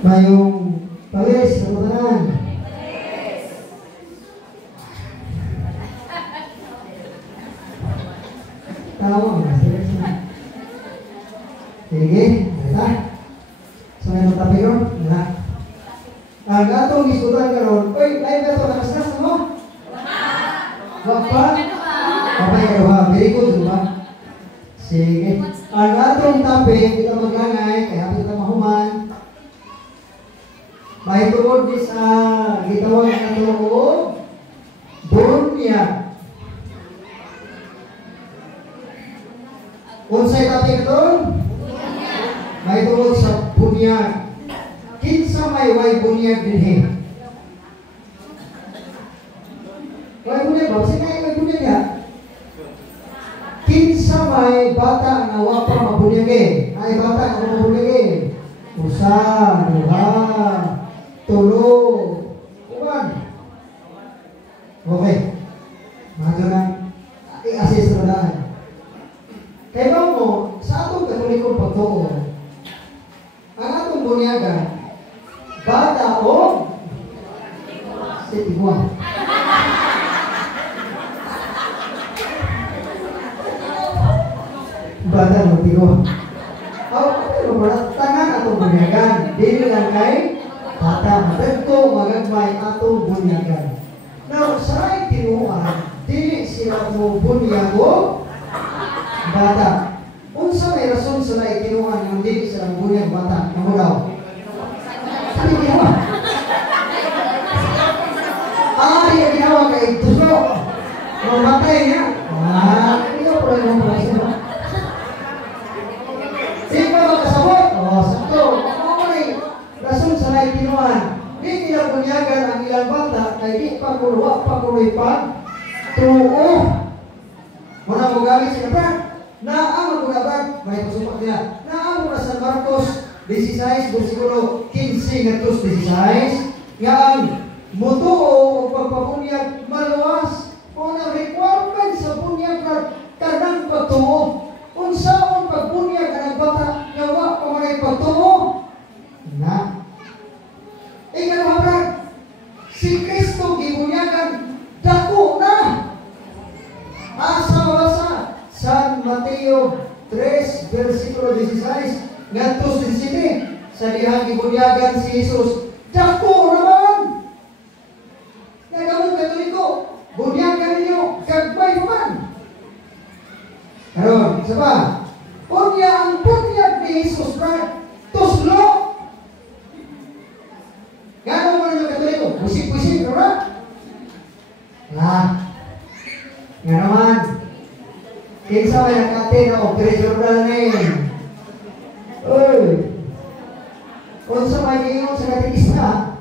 Mayong palis sa tanan. Tawa na sila. Sige, ito. So, may matapiro? Wala. Ang atong isutan karon, oy, live na ito, nakasnas mo? Wapa? Okay, karuha. Very good, diba? Sige. Ang atong topic, kita maglangay, kaya kita mahuman. May tungod di sa gitawag na tungod, bunyag. Unsay topic ito? May tungod sa bunyag. Kinsa may way bunyag dinhi? Way bunyag ba? Kasi may way bunyag ya? Kinsa may bata na wapa mabunyage? Ay bata na mabunyage? Usa, duha, tulo, uban. Okay. Mga ganang i-assist na daan. Kaya mo, sa atong katolikong pagtuo, ang atong bunyagan, bata o sitiguan. Bata o sitiguan. Tangan atong bunyagan, dili lang kay bata. Dito magagmay atong bunyagan. Now, sa tinuan, dili sila mo bunyago bata. Unsa may rason sa naitinuan ng dili sila bunyag bata? Ano daw? Sabi ginawa. Yung ginawa kay Tuso. Mamatay niya. Hindi ka pala yung mga di ba makasabot? Sakto. Rason sa naitinuan. Di nila bunyagan ang ilang bata kay di pa kuluwa pa kuloy pa tuo. Muna mo gamit sila pa. Naamang gunaban, may pasupak nila. Naamang na San Marcos 16, versikulo 15 ngatos 16, nga ang mutuo o pagpabunyag maluwas o na requirement sa bunyag na kanang pagtuo. Unsaon pagbunyag ang bata nga wa pa may pagtuo? Na. Ikaw si Kristo gibunyagan dako na. Asa mabasa? San Mateo 3, versikulo 16, ngantos 17, sa dihang gibunyagan si Jesus. Dako naman! Nagamot Katoliko, bunyagan ninyo, gagmay naman. Karon, isa pa, ang bunyag ni Jesus Christ, tuslo. Gano'n mo ninyo Katoliko? Pusik-pusik, karon? Nga naman, kinsa may nakate na operational na yun. Uy! Kung sa may ingon sa katikista,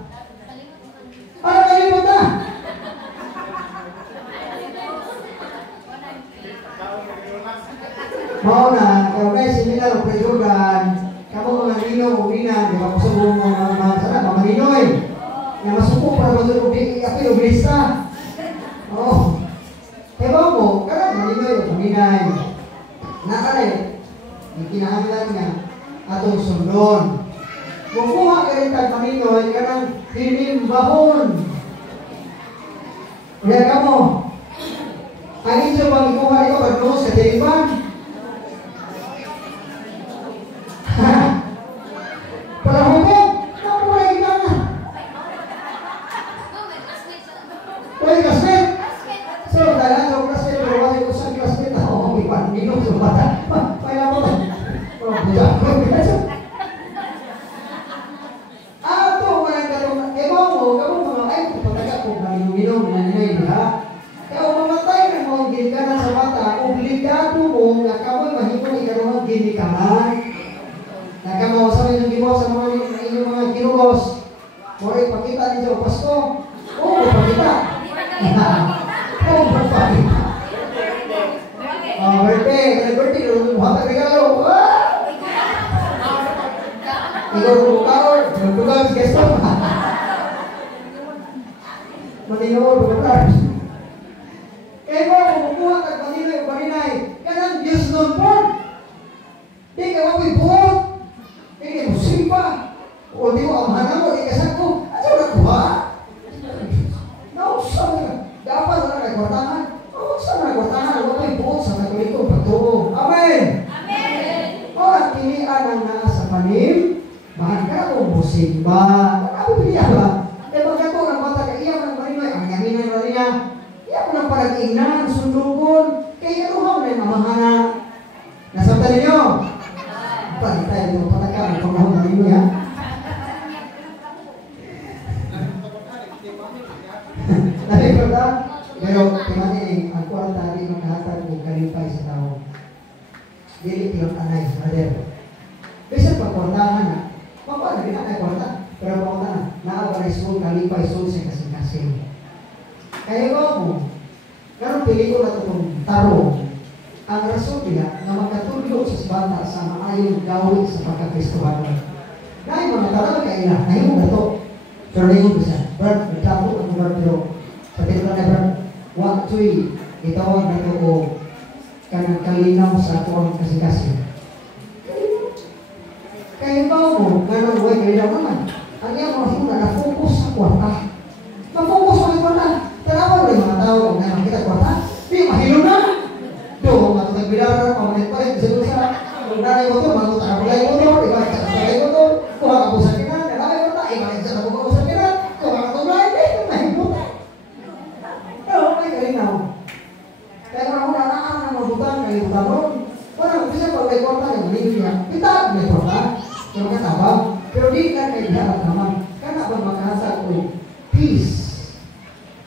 ano kalimot na? Mauna, kaya guys, seminar operational, kamu mga nino, umina, di ba kung sa buong mga sana, mga ninoy. Nga masuko para matulog di apil obrista. Oo. Kaya mo, karang malinoy o paminay. Nakalay, ikinahanglan nga atong sundon. Mukuha ka rin tag paminoy, karang hinimbahon. Kaya ka mo, ang inyo bang ikuha ito pagnoos sa tilipan? Para hukom, nakuha ito na. Uy, kasmet! So, dalang ang klasmate, pero wala ko sa klasmate ako, ipan-minong sa bata. Kaya mo ba? Budak ko, ato, walang katong, mo, kapag mga ay, pagkaga ko, minum-minum, nanay, ha? Kaya mamatay ng mga ginikanan sa bata, obligado mo, na kamoy mahipon ikaroon ginikanan. Nagkamaw sa mga gibaw sa mga inyong mga ginugos. Mori, pakita ninyo, Pasko. Oo, pakita. Birthday, buhat ang regalo. Ikaw bukawar, nagbugang si Gesto. Matinawar, bukawar. Kaya mo, buhat ang maninay, maninay. Kanang Diyos nun po. Di ka mapibuhat. Di ka musimba. O di mo ang ba? Ano piliya ba? Eh, pagka ko, ang bata, iya ko ng marinoy, ang yamin na niya, iya ko ng parag-ingnan, sundugon, kaya karuhaw na yung mamahana. Nasabtan ninyo? Tayo mo pataka, ang pangahon na ninyo, ha? Tapi berda, pero timanya ang kwarta di makahatag ng kalipay sa tao. Dili tilong anay, brother. Bisa pagkwartahan na, paano din ang kwarta? Pero paano na, naabay school kalipay school sa kasing-kasing. Kaya mo, karong pelikula itong tarong, ang rason nila na magkatulog sa bata sa maayong gawin sa pagkakristohan. Dahil mga tarong kaila, ngayon mo na ito. Pero ngayon ko siya, Brad, nagkako ang Brad, pero sa tinula na Brad, waktoy, itawag na ito o kanang kalinaw sa akong kasi-kasi. Kaya ba mo, gano'n buhay kalinaw naman, ang iyang mga hula na focus sa kwarta. Ma-focus sa kwarta. Tanawan rin mga tao kung naman kita kwarta, di mahilo na. Doon, matutag bilaran, pamalit pa rin, kasi doon sa kung nanay mo ito, magutang ang bulay mo ito, iba sa bulay mo ito, kung ako sa kinan, nalagay mo ito, iba sa ako sa kinan, kung ako bulay, ito, mahimot. Pero, may kalinaw. Kaya kung ako nanaan ng mabutang, kalimutan mo, parang kasi pag may kwarta, yung maligid niya, kita, may kwarta, yung katabang, pero di ka kay diharap naman, kana ba makahasag o peace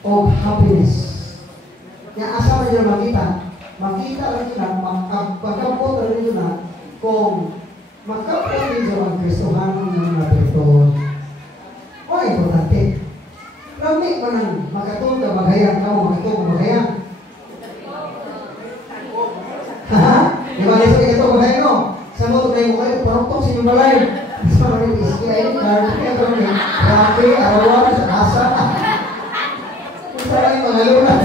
o happiness. Yang asal na nila makita lang nila, magkapot na rin nila kung magkapot din sa mga Kristohan ng mga Berton. O, importante. Rami pa nang makatong ka magayang, kao makatong ka magayang. Ha? Di ba nisa kayo ito magayang no? Sa mo ito kayo mo kayo, paroktok sa inyong balay. Sa mga rin iski ay card, kaya ito rin, rapi, arawan, sa kasa. Sa lang yung mga luna.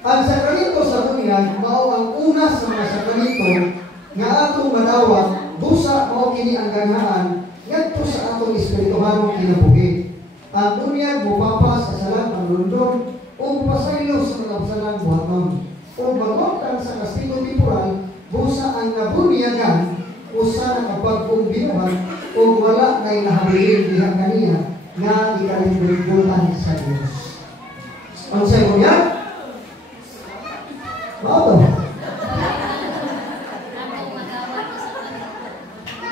Ang sakramento sa bunyan, mao ang una sa mga sakramento nga atong madawat, busa mao kini ang ganahan ngadto sa atong espirituhanong kinabuhi. Ang bunyan mupapa sa salang panlundong o mupasaylo sa mga salang buhaton. O magwaktan sa kastigo temporal, busa ang nabunyagan usa na kapagpong binuhat o wala na inahabilin diha kaniya nga ikalimbutan sa Diyos. Ang sa'yo bunyan? Mau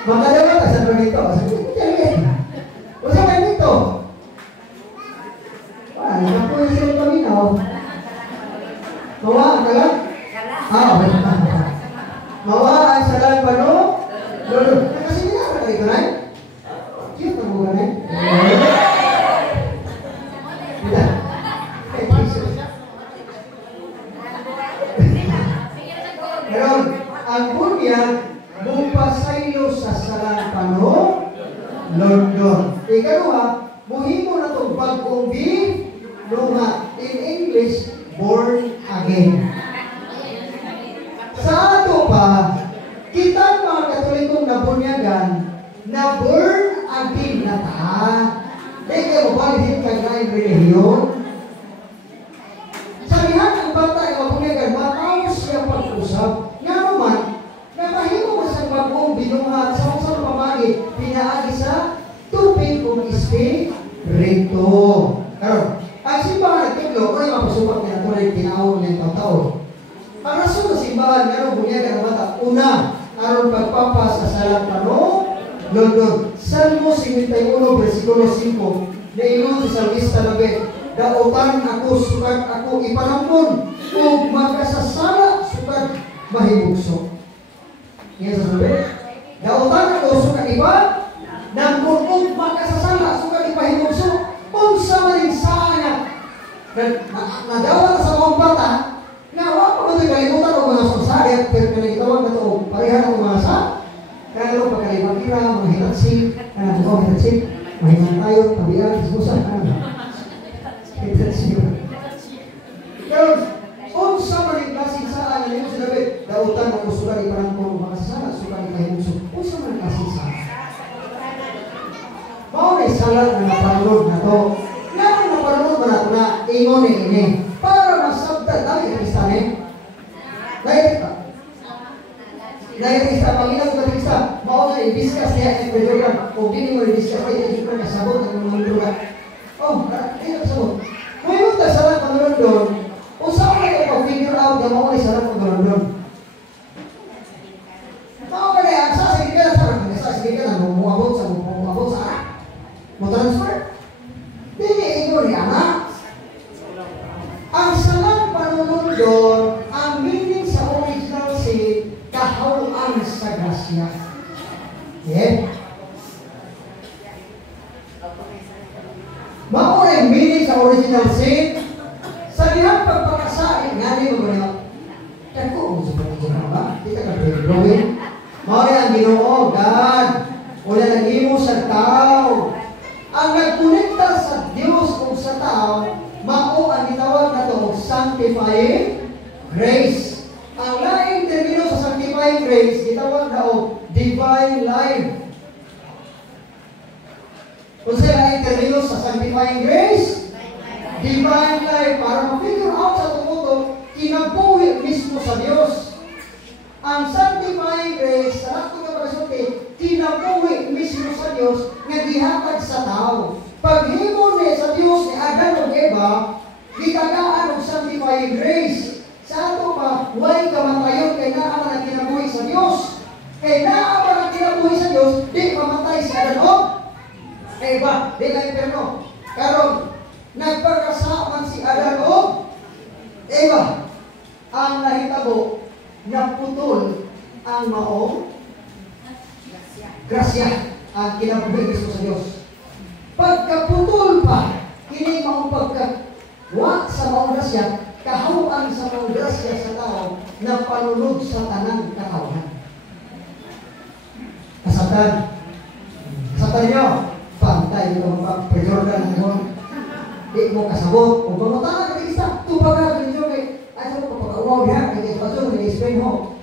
makadawa ka sa pramito. Sabi ko, dyan. O sa pramito? Wala, ako yung sila paminaw. Mawa ka lang? Okay. Mawa ang salang pano? Lolo. Kasi minara ka dito, Nay? Cute na mo ka, Nay? Meron, ang bunyan, mupasaylo sa salang pano, London. Ikaduha, muhimo na itong bagong binunga. In English, born again. Sa ato pa, kita mga Katolikong nabunyagan, na born again na ta. Dahil kayo mabalihin kagayang relihiyon. Sabihan ang bata ay mabunyagan, mataos siya pag-usap. Nga naman, napahimo mo sa bagong binuhat sa usang pamagi, pinaagi sa tubig kung espiritu. Karon, ang simbahan nagtuglo, o yung mapasupak niya tulad tinawag niyang taon. Ang rason ng simbahan, nga bunyagan ang bata, una, aron pagpapas sa salang pano, London. Salmo 51, versikulo 5, na ilun sa Salmista David, dautan ako, sukat ako ipanampon, kung magkasasala, sukat mahimugso. Yan sa David. Dautan ako, sukat ipa, nang kung magkasasala, sukat ipahimugso, kung sa malinsahan niya, nadawat sa mga bata, na wala pa ito kalimutan o mga sasayat, pero pinagitawag na ito, parihan ang mga sa, kaya ito pagkalimagkira, mga hitatsik, kanang mga hitatsik, Mahinan tayo, tabihan, isbusan. Pero, unsa man yung klaseng saan na nimo sinabi, dautan mo suka di parang kung makasasana, suka di kahimso. Unsa man yung klaseng saan? Mao na salat na napanunod na to. Nga napanunod na ito na ingon ini. Para masabtan, dahil Krista eh. Dahil Krista, Panginoon ka Krista, mao na i-discuss niya ang pedogan. O di mo i-discuss, ay hindi ko nasabot ang mga pedogan. Oh, hindi na sabot. Kung yung salat panunod doon, usaw na yung pag-figure out na mao na salat panunod doon. Mao ka na, sasagin ka na sarap, sasagin ka na, mumuabot sa anak. Mo-transfer. Hindi, ikaw niya na. Ang salat panunod doon, ang meaning sa original sin, kahawaan sa grasya. Yeah? Mao na yung meaning sa original sin. Sa dihang pagpakasain, nga di mo ba Kako, mo sa pagpakasain ba? Di ka ka-growing. Mao na ang Ginoo, God. Wala nang imo sa tao. Ang nagkonekta sa Dios o sa tao, mao ang gitawag na ito, sanctifying grace. Ang laing termino sa sanctifying grace, gitawag na o divine life. Kung sa laing termino sa sanctifying grace, divine life, para ma-figure out sa tumuto, kinabuhi mismo sa Diyos. Ang sanctifying grace, sa lahat ng kapasunti, kinabuhi mismo sa Diyos, nga gihatag sa tao. Paghimo ni sa Diyos ni Adan o Eva, gitagaan og sanctifying grace. Sa ato pa, huwag kamatayon kay naaman ang kinabuhi sa Diyos. Kay naaman ang kinabuhi sa Diyos, di mamatay si Adan o Eva, di na impierno. Karon, nagpagkasaman si Adan o Eva. Ang nahitabo, naputol ang maong grasya ang kinabuhi mismo sa Diyos. Pagkaputol pa, kini maong pagkawa sa maong grasya, kahawaan sa maong grasya sa tao na panunod sa tanang katawan. Kasatan. Kasatan niyo, pantay ko mga pre-Jordan mo. Di mo kasabot. Kung pamutangan ka isa, tubaga ka ninyo kay ay sa pagkakawaw niya, kay Kespaso, kay Spain ho.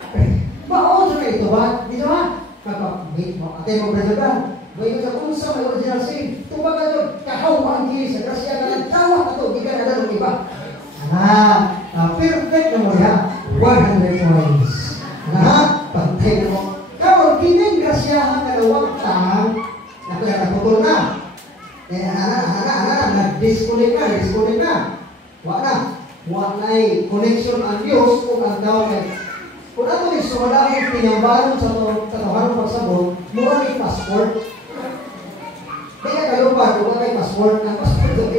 Maon na ito ba? Dito ha? Pagpapit mo. Ate mo pre-Jordan. Bayo sa unsa may original sin, tubaga doon, kahawaan kini sa grasya ka ng tawa ka to, di ka na ng iba. Perfect na mo ya. 100 points. Pantay na mo. Karon kining grasyahan na nawagtang, naputol na. Nag-disconnect na. Walay connection ang Diyos kung ang tao kay. Kung ato yung sumadaming pinambalong sa tatawaran pagsabot, mura may passport. Kaya kayo pa, kung may passport, ang passport sa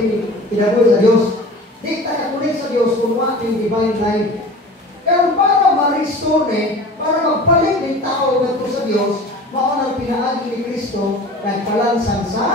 pinabuhi sa Diyos. Di tayo connect sa Diyos kung yung divine life. Pero para ma-restore para magpalit ng tao nito sa Diyos, maunang pinaagi ni Kristo, nagpalansan sa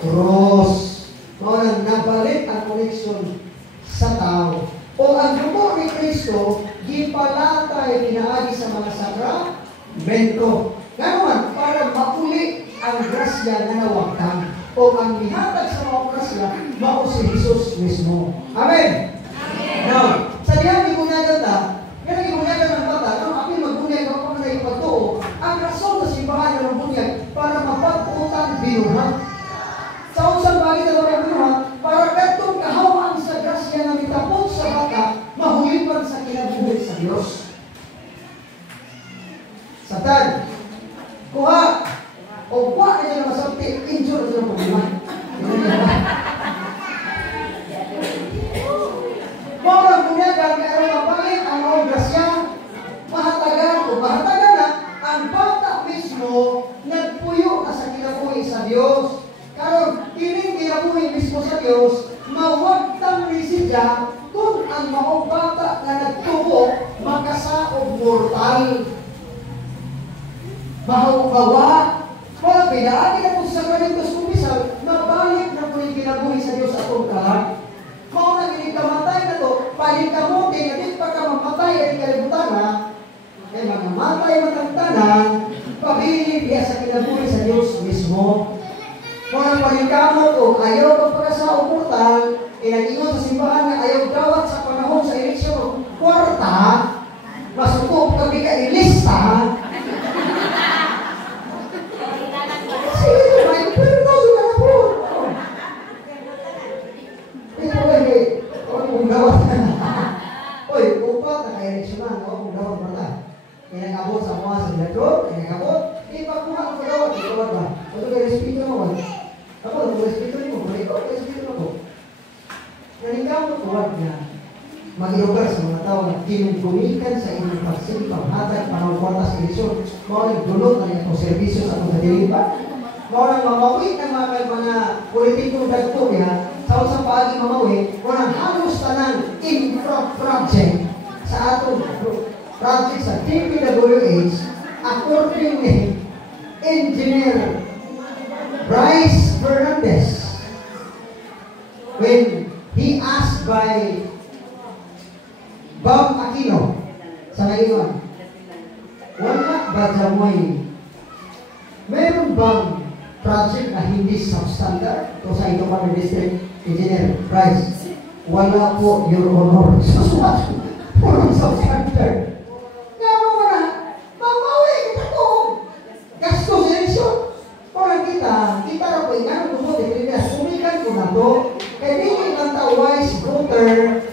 cross. Maunang nabalit ang connection sa tao. O ang dugo ni Kristo, gipalatay pinaagi sa mga sakramento. Ganoon, para mauli ang grasya na nawagtang. O ang mihatag sa mga grasya, mao si Jesus mismo. Amen? Amen. Now, sa diyan ni bunyagan ta, kaya gibunyagan ng bata, kung apil magbunyag ako pa na ipagtuo, ang rason sa simbahan ng bunyag para mapag-utang binuhat. Sa unsang bagay na mga binuhat, para katong kahawaan sa grasya na mitapot sa bata, mahulipan sa kinabuhi sa Diyos. Satan, kuha, o kuha na dyan na masabti, injure na dyan ang problema. Mga bunyagan, kaya mabalik ang mga grasya, mahatagan na, ang bata mismo, nagpuyo na sa kinabuhi sa Diyos. Karon, kining kinabuhi mismo sa Diyos, mawagtang residya kung ang mga bata na nagtubo, makasaog mortal. Mahawawa, wala pinaan na po sa Korintos kumpisal, mabalik na po yung kinabuhi sa Diyos atong kalag. Kung nang inikamatay na to, palikamuti na din pagkamamatay at ikalibutan na, ay magamatay matagtanan, pabilib niya sa kinabuhi sa Diyos mismo. Mga pagkamot o ayaw pagpaka sa uputan, inag-ingon sa simbahan na ayaw dawat sa panahon sa eleksyon kwarta, masukop kami ka ilista. Sige, may perno sa po. Ito lagi, huwag mong dawat ka na. Uy, upat na ka-eleksyonan, huwag mong dawat mo na. Inag-abot sa mga sa direktor, inag-abot, ipagkuha ko dawat, ito ba? Ito kay respeto mo, ako, respeto mo, ikaw, respeto mo. Naningkamot huwag na mag-irogar sa mga tao na ginugumikan sa inyong pagsin, paghatag, panangkwarta sa ilisyon. Maulang dulot na ito serbisyo sa mga dilipan. Maulang mamawit ng mga politikong dagto niya sa usang paagi mamawit, walang halos tanang infra project sa atong project sa DPWH according ni Engineer Bryce Fernandez, when he asked by Bam Aquino sa ngayon, wala ba jamoy, meron bang project na hindi substandard? Ito sa ito kami District Engineer Bryce, wala po, Your Honor. Susulat, walang substandard. Ngano mo na, mamawi, kita ko, gasto sa eleksyon. Kung kita na po, nga gusto, sumikan ko na to, kaya di ko ikanta wise voter,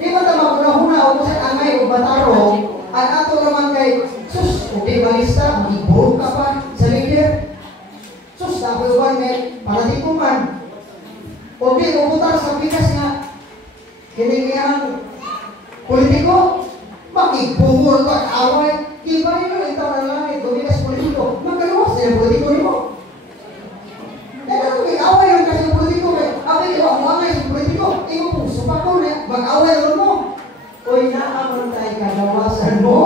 di ba tama ko na huna o sa angay o bataro, ang ato naman kay, sus, okay balista, mag-ibog ka pa sa leader, sus, tapos ba may palatikuman, okay, uputar sa pikas nga, kinigiyang politiko, mag-ibugol ka, away, di ba rin yung itaw na langit, dumikas politiko, magkaluwas na yung politiko nimo. Kaya kung away yung kasi politiko, away yung away yung politiko, ikaw po, supa ko na, mag-away rin mo. Uy, naamantay kagawasan mo,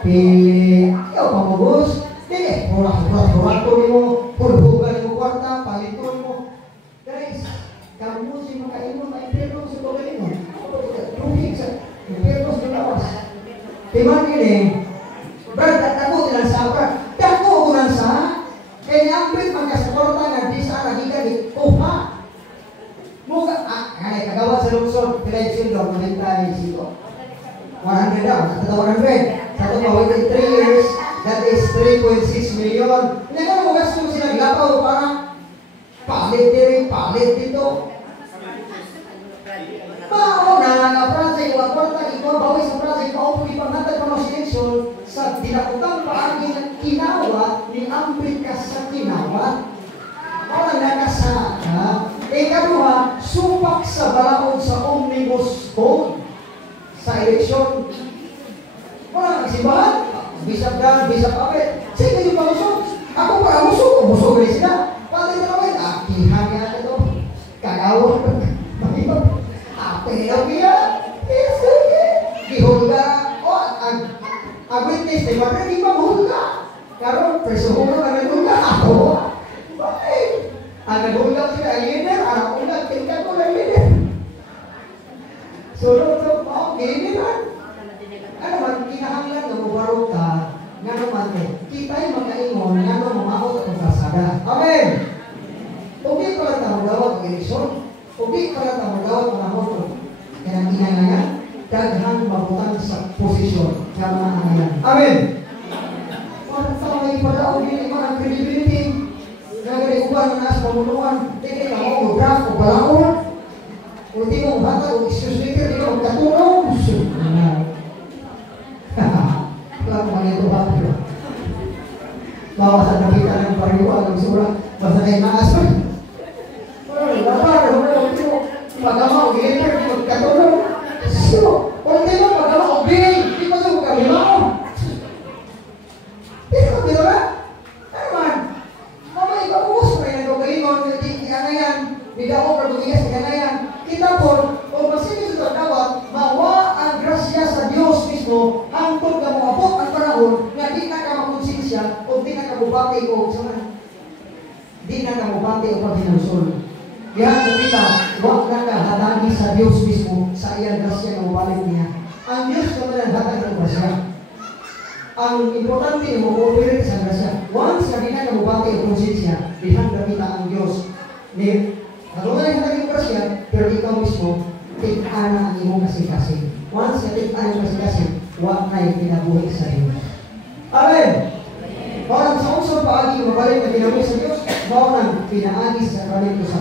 pili, ayaw pamugos, hindi, pura-pura-pura mo, pulbugan mo kwarta, palito mo. Guys, kamu si makaingon na impirno sa pagaling mo. Ruhig sa impirno sa lawas. Timan ini, Brad, dako nilang sa, Brad, dako ko lang sa, kaya niyambit magkasakorta na di sa nagiga ni Kuha. Muga, kanay kagawa sa lungsod, pila yung sildong, manintay sito. 100 daw, sa 100. Sa ito pa, within 3 years, that is 3.6 million. Hindi ka na magas kung sila glapaw para palit dito, palit dito. Mao na nga project, wag kwarta, ikaw bawi sa project, ikaw po ipanghatag pa ng seleksyon sa dinakutang paagi ng kinawa ni Ambit ka sa kinawa. Wala nakasaka. Ikaduha, supak sa balaod sa omnibus code sa eleksyon. Wala nagsimbahan. Bisap dan, bisap apit. Sige yung palusog. Ako pa, musog. Musog rin sila. Pati na naman, akihan nga ito. Kagawa. Apil ang iya. Sige. Gihulga. O, ang witness, di ba rin di mahulga? Karon, preso mo na nagulga. Ako. Bakit? Ang nagulga sila, ang leader. Ang ulag, tingkat ko lang leader. Sulod sa pao, giniran. Ano man, kinahanglan na mubarog ka, nga naman kita'y magkaingon, nga naman mamaot ang kasada. Amen! Ugi pala tamagawag ang eleksyon. Ugi pala tamagawag ang mahotro. Kaya ang inangayan, daghang mabutan sa posisyon. Kaya mga angayan. Amen! Parang sa mga ipadaog din ang credibility. Nagari uban na nasa pamunuan, tingin ka mo, draft o balaon. Kung di mo bata o excuse maker, di ka magkatulong. Lang mga ito ba? Bawa sa nakita ng pariwa, ang surang, basta kayo nakasal. Pagama o glitter, magkatulong. So, kung di mo pagama o bing, di mo sa kalima mo. Di ko biro na? Ano man? Mama, ipapukos pa yung nagkalingon, hindi angayan, bida ko, pagbukigas, angayan. Kita po, kung masigil sa dawat, mawa ang grasya sa Diyos mismo, hangtod ka mo abot ang panahon na di na ka makonsensya o di na ka bubati o saan. Di na ka bubati o paghinusol. Kaya kung kita, huwag na ka hatagi sa Diyos mismo sa iyang grasya na mabalik niya. Ang Diyos naman ang hatag ng grasya. ang importante na mag-operate sa grasya. Once na dihan na mabati ang konsensya, dihan gamita ang Diyos. Kalungan yung naging grasya, pero ikaw mismo, tig-ana ang iyong kasing-kasing. Once na tig-ana ang kasing-kasing, huwag na yung pinabuhi sa Diyos. Amen! Parang sa unsang paagi, mabalik na pinabuhi sa Diyos, bawang nang pinaagi sa kanin ko sa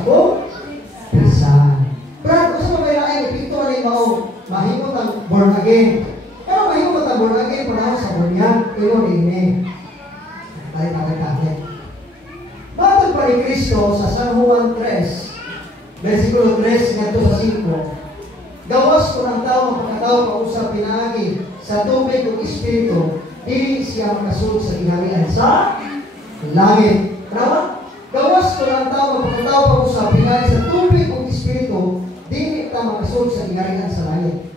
pisan. Pero kung sa mga ilain, ipinto na yung maong mahimot ang born again. Pero mahimot ang born again, panahon sa born yan, ilo rin eh. Tayo-tayo-tayo. Batang pa ni Kristo sa San Juan 3, versikulo 3 nga sa 5, gawas ko ng tao magpakatao pausap pinaagi sa tubig o espiritu, di siya makasunod sa ginarian sa langit. Tama? Gawas ko ng tao magpakatao pausap pinaagi sa tubig o espiritu, di kita makasunod sa ginarian sa langit.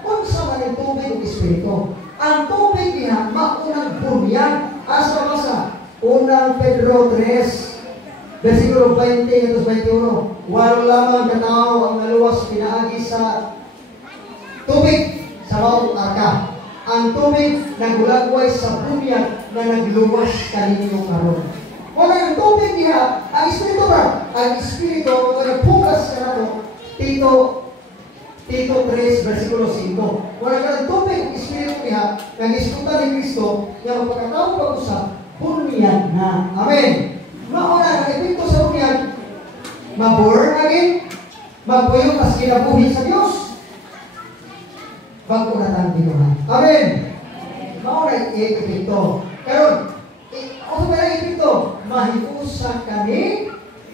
Unsa man ang tubig o espiritu? Ang tubig niya, maunang bunyag. Asa-asa? Unang Pedro 3, versikulo 20 at 21. Walo lamang na tao ang naluwas pinaagi sa tubig sa bawang arka. Ang tubig nagulagway sa bunyag na nagluwas kaninyo karon. Wala yung tubig niya, ang espiritu ba? Ang espiritu, kung nagpukas ka na to, Tito 3, versikulo 5. Wala ka ng tubig ang espiritu niya, nang iskutan ni Kristo, na magpagkatawag pag-usap, bunyag na. Amen. Mauna, nag-epekto sa bunyag, maborn again, magpuyo as kinabuhi sa Diyos. Bago na tang binuhan. Amen. Mauna, epekto. Karon, ano ba yung epekto? Mahiusa ka ni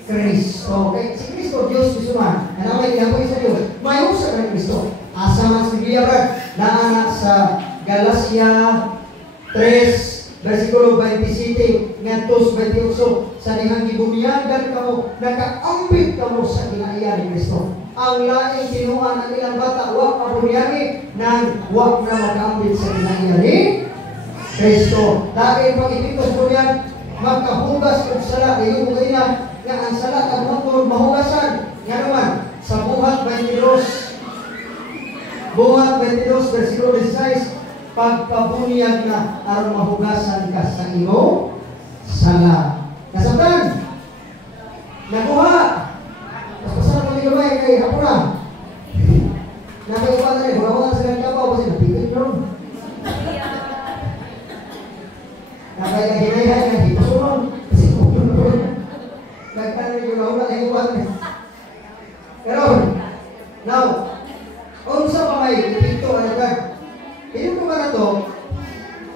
Kristo. Okay? Si Kristo, Diyos Bisuman. Ano may kinabuhi sa Diyos? Mahiusa ka ni Kristo. Asa man si Biblia, naanak sa Galacia 3, versikulo 27, ngantos 28, sa dihang gibunyagan kamo, nakaambit kamo sa kinaiya ni Kristo. Ang laing sinuan ang ilang bata, wak mabunyagi, nang wak na makaambit sa kinaiya ni Kristo. Dahil pag-ipikos bunyag, magkahugas o sala, yung mga ina, nga ang sala at mahugasan, nga naman, sa Buhat 22, versikulo 16, pagpabunyag na aron mahugasan ka sa imo sala. Kasabtan, nakuha. Mas pasal ko yung gamay kay hapuna. Nakaiwan na rin, huwag sa kanyang kapaw kasi napipit ron. Nakaihinayhan na dito suron. Kasi kung yun ron. Nagkaroon yung nauna na yung buwan. Pero, now, unsa pa may ipito ang nagkag. Hindi ko ba na ito,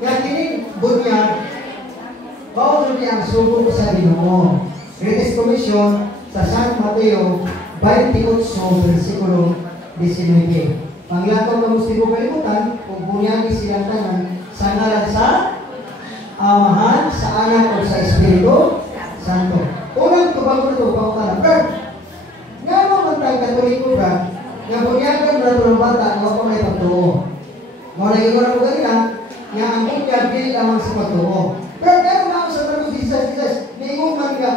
nga kining bunyag, bawal niya ang sugo sa Ginoo. Greatest Commission sa San Mateo 28, versikulo 19. Panglakaw na musti ko kalimutan, kung bunyagi silang tanan, sa ngalan sa Amahan, sa Anak o sa Espiritu Santo. Unang tubago na ito, pangutanan. Brad, nga naman tayo Katoliko, Brad, nga bunyagan na ito ng bata, nga pa may pagtuo. Mga nagiging ko kanina, nga ang bunyag, hindi lamang sa pagtuo. Pero kaya naman sa tanong Jesus, niinguman ka,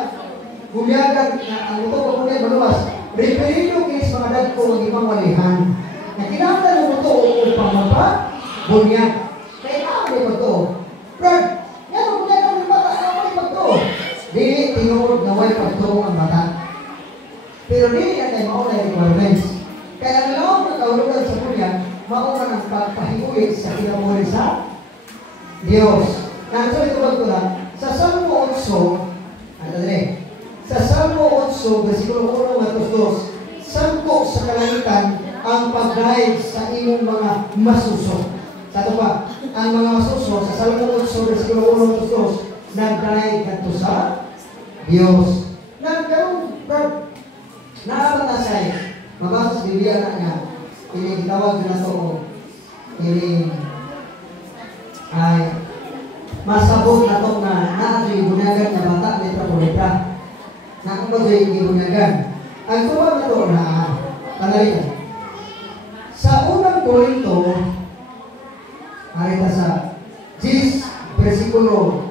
bunyagan, ang ito ko bunyag maluwas, referido kis mga dagko ang ibang walihan. Na kinakita mo ito upang mapa, bunyag. Kaya may pagtuo. Brad, yan ang bunyag ng bata, ano may pagtuo? Dili, tinurod na may pagtuo ang bata. Pero dili yan ay mauna requirements. Kaya ang lawang na kaulugan sa bunyag, mauna ng pagpahiuwi sa kinabuhi sa Diyos. Nang ito ko lang, sa Salmo 8, sa Salmo 8, versikulo 1 at 2, sampo sa kalangitan ang pagdahil sa imong mga masuso. Sa ito pa, ang mga masuso, sa Salmo 8, versikulo 1 at 2, nagdahil kanto sa Diyos. Nagkaroon, naabatasay, mabasa sa Biblia na nga, ini gitawag na ito, ini ay masabot na ito na naadyo bunyagan na bata letra po letra. Na kung ba ito bunyagan. Ang tuwag na ito na kanalitan. Sa unang Korinto, narita sa 10, versikulo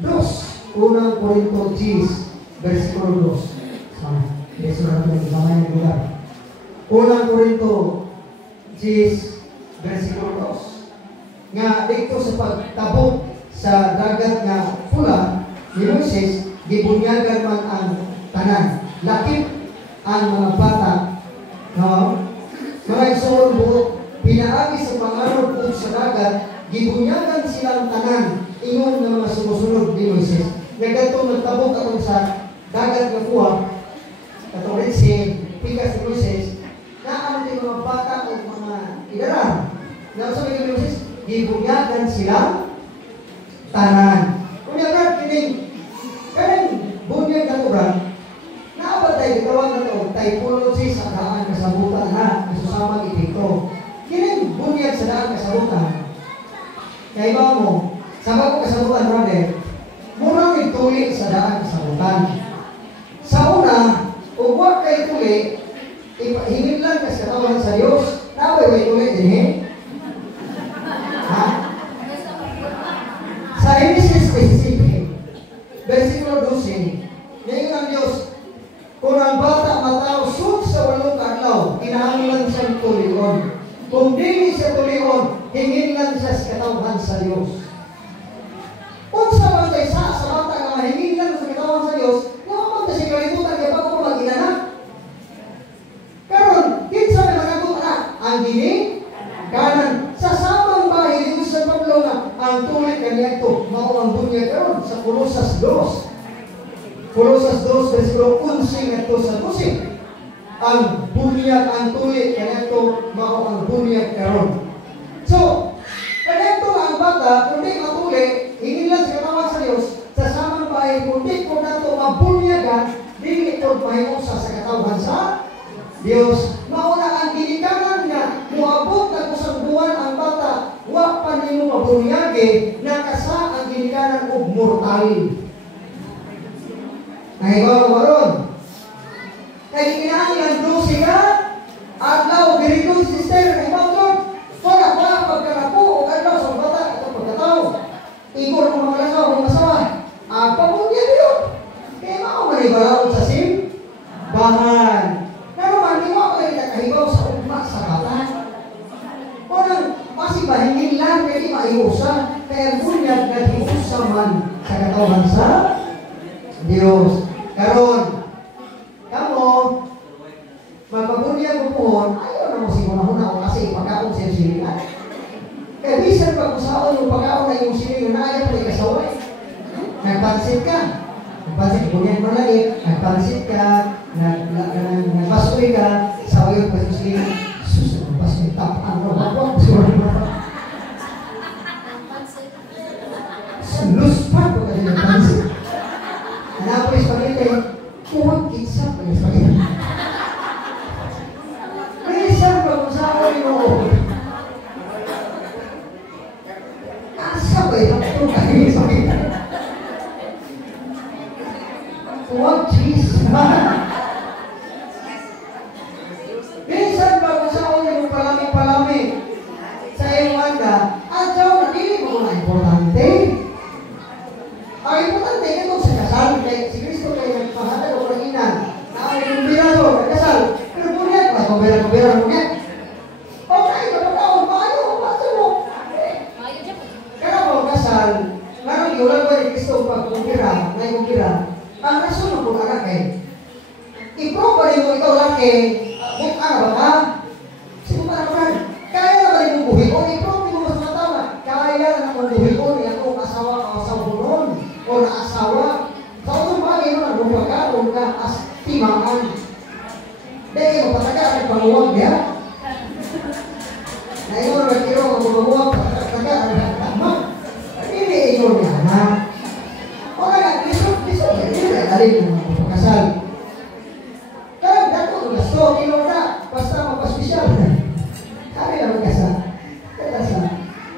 2. Unang Korinto 10, versikulo 2. Sama. Yeso na ito ng kamay ng lugar. Unang Korinto 10, versikulo 2. nga dito sa pagtabok sa dagat nga pula ni Moises, gibunyagan man ang tanan. Lakip ang mga bata, no? Mga igsoon buok, pinaagi sa pangarod o sa dagat, gibunyagan silang tanan, ingon ng mga sumusunod ni Moises. Nagkatong nagtabok atong sa dagat nga kuha, katong rin si pikas ni Moises, na ang mga bata o mga idara. Na sa mga Moises, gibunyagan silang tanan. Kunyagan, kaning bunyag na turan, naabot tayo, gitawag na ito, typology sa daan kasabutan na, nasusama ipito. Kining bunyag sa daan kasabutan, kaya iba mo, sa bago kasabutan, brother, murang nagtuli sa daan kasabutan. Sa una, kung wag kayo tuli, hingin lang ka sa katawan sa Diyos, naway may tuli din eh. Ha? Sa Genesis 17, versikulo 12, ngayon ang Diyos, kung ang bata matao sud sa 8 adlaw, kinahanglan siyang tulion. Kung dili siya tulion, hingin lang siya sa katawan sa Diyos. Kung sa bata sa bata nga mahingin lang sa katawan sa Diyos, naman kasi kalibutan kaya bago ko mag-inanak. Karon, kinsa may managot na ang dini kanan sa samang bahay ni sa Pablo nga ang tuloy kaniya ito mao ang bunyag karon sa Colosas 2. Colosas 2 versikulo 11 ngadto sa 12. Ang bunyag ang tuloy kaniya ito mao ang bunyag karon. So, kanito ang bata kundi matuli hindi lang sa katawan sa Dios sa samang bahay kundi kung nato mabunyagan dili ito mahiusa sa katawan sa Dios. Mauna ang ginikanan nga muabot na kusang buwan ang bata wa pa nimo mabunyage nakasa ang ginikanan og mortal. Ay ba karon? Kay kinahanglan 12 ka adlaw girito sister ay mawton para pagkarapo o adlaw sa bata ato pagkatao. Igor mo mga lasaw ng asawa. Pabunyag yun. Kaya mao manibalaw sa bahan. Pero maniwa ko rin nakahibaw sa ugma sa bata. O nang masibahingin lang kaya di maiusa. Kaya bunyag na hiusa man sa katawan sa Diyos. Karon, kamo, magpabunyag ko pohon, ayaw na mo simuna-huna o kasi pagkaon siya silingan. Kaya bisan pag-usaon yung pagkaon na yung silingan na ayaw na ikasaway. Nagpansit ka. Nagpansit, bunyag mo lagi. Nagpansit ka. Nagbasoy ka. Sawayon ka sa silingan. Sus, nagbasoy. Tapang mo. Luspat ko kasi nagpansit. Hanap ko yung spaghetti. Kuwag kitsa pa yung spaghetti. Bisan pag-usaon mo. Asa ba yung pagkain sa kita? Huwag cheese. Minsan pag-usawan yung palami-palami sa iyong wanda, at siya na dili mo na importante. Ang importante ito sa kasal, si Cristo kayo nagpahatag o kaginan, na ang kumbira to, nagkasal, pero bunyag, mas kumbira bunyag. Okay, kapag-aon, maayo, maayo mo. Kaya mo kasal, ngayon iulan ko ni Cristo pag kumbira, may kumbira, ang rason mo kung anak eh. I-prove ba rin mo ikaw laki, kung ano ba ka? Sige pa naman, kaya na ba rin mong buhi? O i-prove mo mas matama, kaya na akong buhi ko, ni akong asawa o asawa nun, o na-asawa. Sa utong bagay mo na lumagkaroon ka as timaan. Dahil mo pataga, nagpanguwag niya. Na ikaw na nagkiro, magpanguwag, pataga, nagtama. Hindi ikaw niya, ha? O kaya, liso, alin mo pagkasal. Kaya dato ko gasto, ino na, basta magpaspisyal. Kami na magkasal. Kaya sa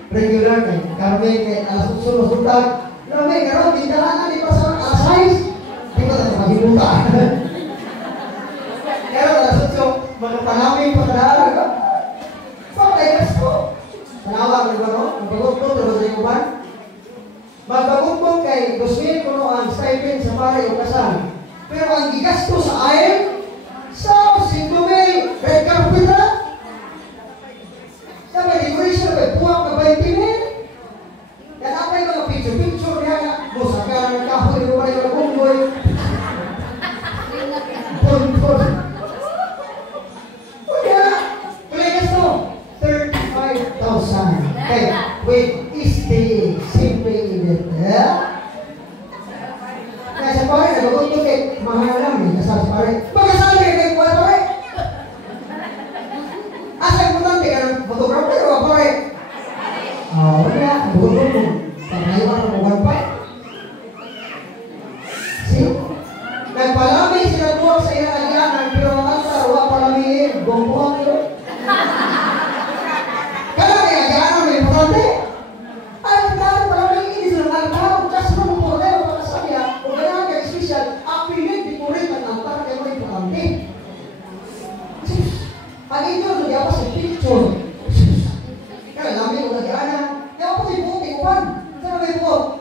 regular kay kami kay alas 8 sultag. Kami karon tindahan ni pasar alas 6. Di ba tayo maghibuta? Kaya alas 8 magpanaming pagdaan ka. Pagkay gasto. Tanawa ko ba no? Magpagutong pero sa ikuban. Magpagutong kay 2,000 kuno ang stipend sa pare o kasal. Pero ang gigasto sa air, sa 5,000 red carpet na. Sabi, decoration, may puwak na 20,000.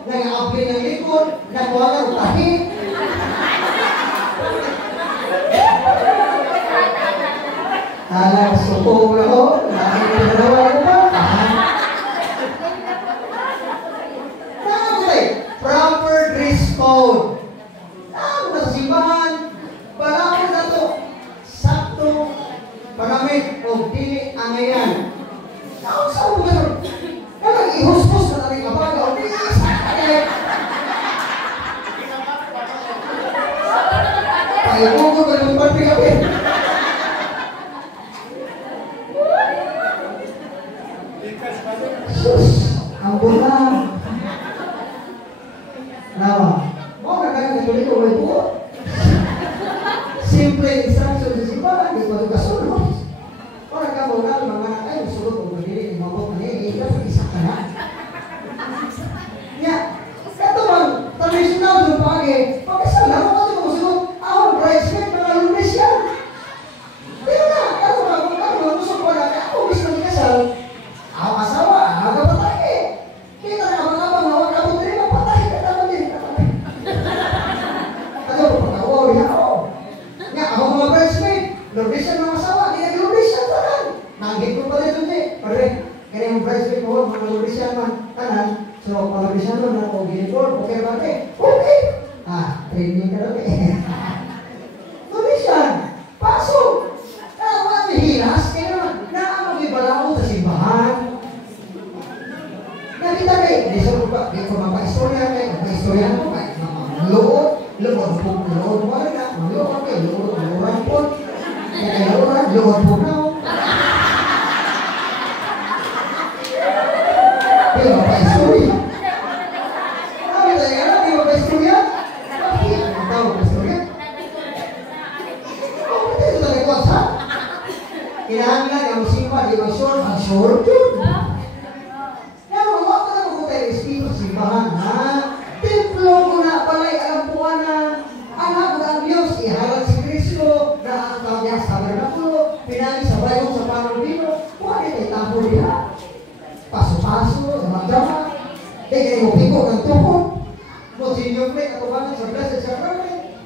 nag-aapli ng likod, nakuha ng tahi. Alang sukong na ho, nakikinawa ko ba? Proper dress code. Ako na sa simbahan, balakon na to. Sakto, pagamit o dili angayan. Ako sa ulo, parang ihustos na namin kabaga o dili sa kaya. Kaya mo ko ba ng pagpigapin? Sus, ang bulan. Nah, mau nggak katulik ko may buo? Simple instruction sa simbahan, di ba ito kasunod? O nagkamo na, mga anak ay musulot o berdiri, mabot na niya, dapat isa ka na. Ya, ito man, traditional sa pagi, pagkasala mo kasi musulot, ahon, bridesmaid, mga lunes yan. Pero na, ako, musulot ko na, ako gusto ni kasal, ako asawa, ako kapatay. Kita na abang-abang, awag kabot rin, mapatay ka naman din. Ano ba pagkawa, rin ako. Nga, ako mga bridesmaid, location ng asawa, hindi nag-location tanan. Nagit ko pa rin doon pare, kaya yung bridesmaid mo, mga location man, tanan. So, pag-location mo na, o uniform, okay ba rin? Okay. Training ka rin eh. Location, pasok. Mga hilas, kaya naman, naamag-ibala ko sa simbahan. Nakita kayo, di ko mapa-istorya kayo, mapa-istorya ko kayo, luod po, wala na, luod kayo, luoran po, kaya luod po na. Kaya mapa-istorya. Ano tayo, di mapa-istorya? Bakit? Ang tawag mapa-istorya? Bakit ito tayo ko, sa? Kinahanglan, ang simpa, di ba short? Ang short yun. Simbahan ha, templo ko na pala'y alam po na anak ng Diyos, iharap si Kristo na ang kanyang tabernakulo, pinagi sa bayong sa panulbino, kung ano ito'y tapo niya, paso-paso, magdama, kaya mo piko ng tukod, mo sinyo plate, katubangan sa Blessed Sacrament,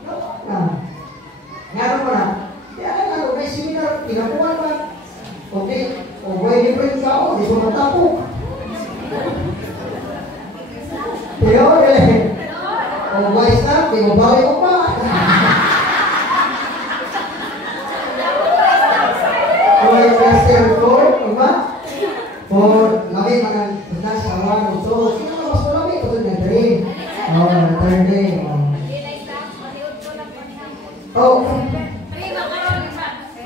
nga naman na, kaya ano, may seminar, pinakuhan man, okay, o may different kao, di ko matapo. Pero kung wise na, di mo balik ko pa. Kung master for, diba? For, lagi manang nasa awan, so, sino na mas malami? Ito na train. Third day.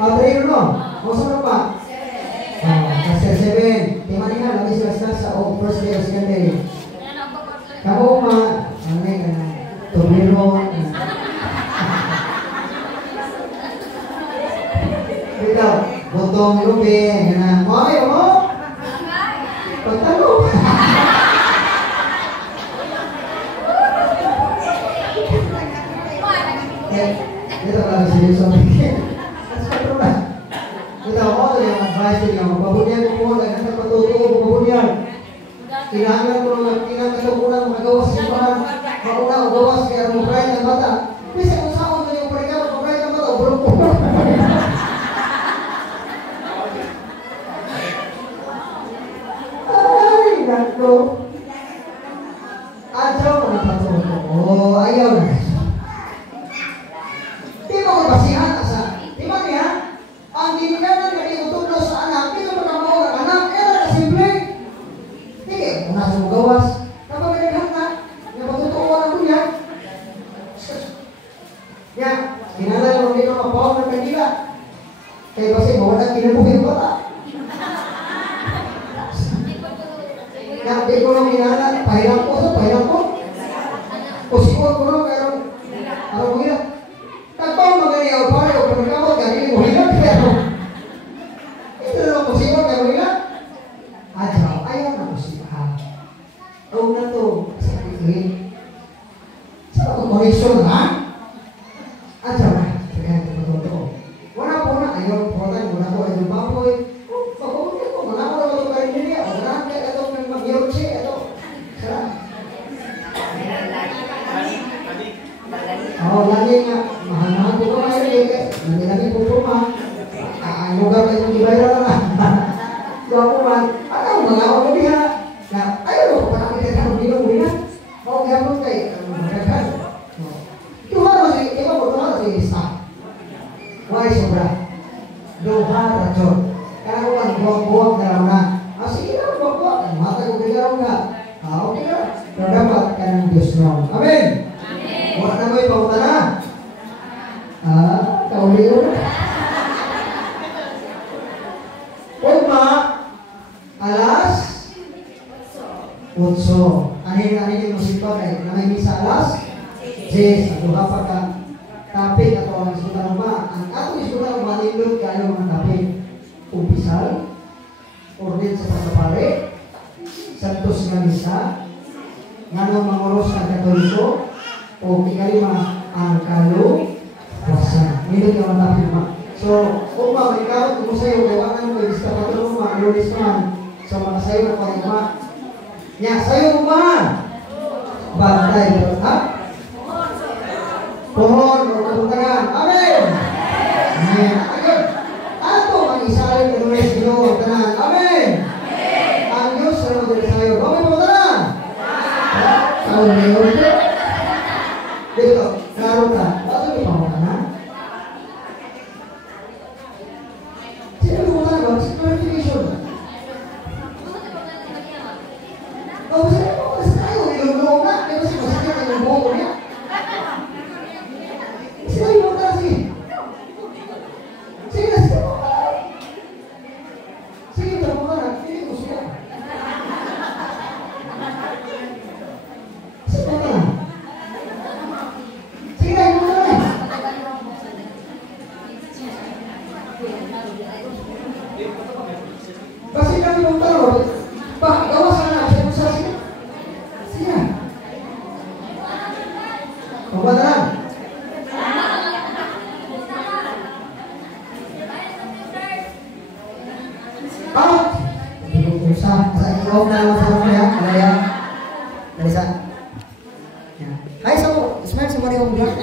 Train no? Masa na pa? Master 7. Di man nga, lagi sila sa first day o second day. Kamu mah, aneh kan? Tobiro. Kita potong lupa, kan? Mau ya mau? Potong lupa. Kita kalau serius sama kita mau yang advice yang babunyan ko dan kita patutuo babunyan. Kailangan ko lang kinakatukunan magawa sa simbahan, mauna o gawas kaya mabray ng bata. Bisa kung saan mo yung parigalo, mabray ng bata, burong po. Ay, nako. Ayaw ko na patuto. Ayaw na. Di ba ko basihan sa, di ba niya? Ang ginikanan na iutugno sa anak, di ba magkamaw ng anak, na simple. Nasa mo gawas, kapag naghan na, napatutuwa na ko niya. Nga, kinala mo dito mapaw ng kanila. Kaya kasi mawala kinabuhin ko ta. Nga, di ko lang kinala, pahilang ko. Kusikot ko lang, kaya araw mo hilang. Nagpang magaliyaw pa rin, o pagkakamot, ganili mo hilang, pero ito lang kusikot, kaya mo hilang. Ayaw na kusikot. Huwag na ito, sakit. Sa ito, koneksyon ha? At saka, kaya ito ito. Wala po na, ayaw po tayo, wala po ayaw baboy. Pagkukunin ko, wala po na ito karin niya, wala po ito ng mag-yorche, ito. Sarap. Oh, lagi nga. Mahal-mahal ko ba kayo eh. Lagi po po ma. Ano ba kayo ibayra na na? Kung ako man, ano mga ako diha? Na, ayaw ko parang kita ka binong diha. Mau gabon kay magkaghan. Tuhan masih, iba po tuhan masih isa. Why sobra? Doha racon. Kaya ko kan buwag-buwag na lang na. Sige na, buwag-buwag. Mata ko bigaraw nga. Okay na. Pero dapat ka ng Diyos na. Amen. Wala na mo ipauta na. Kauli yun. Pagma, alas 8. Anin yung musiko kay namay misa alas 10. Ato ka ka topic ato ang isutan ma. Ang ato isutan manindot kayo mga topic. Umpisal, ordin sa pagkapare, santos nga misa, nganong manguros ang katoliko, o ikalima ang kaluwasan. Hindi ka matapin ma. So, kung ma, ikaw, kung sa'yo, kailangan mo kay Vista Patron ma, lunis man, so mga sa'yo na pag ma. Nya, sa'yo ma, bantay, ha? Pohon, o kapuntangan. Amen! Amen. Ayun. Ato, ang isalim na lumis, Ginoo, ang tanan. Amen! Ang Diyos, sa mga dali sa'yo. Okay po tanan? Kaon na yun. Dito, klaro ka. Bakit may pamukha na? Sino yung pamukha na? Sino clarification? Oh, sino yung pamukha na tayo? Ilong-ilong na. Kaya kasi masakit ang ilong ko niya. Sino yung pamukha na? Sige. Sige na, sige pamukha na. Sige na, pamukha na. Sige ko siya. Sige pamukha na. Sige na, pamukha na. Kasi kami mong taro, gawa sana, siya mo sa siya. Siya. Pagwa na lang. Sa ilaw na naman sa mga kalaya. Dalisa. Hi, so, smile sa mga yung vlog.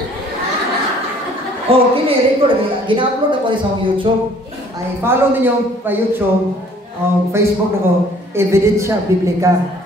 Oh, record. Gina-upload ako sa YouTube. Ay, follow ninyo pa YouTube. Facebook na ko, Evidencia Biblica.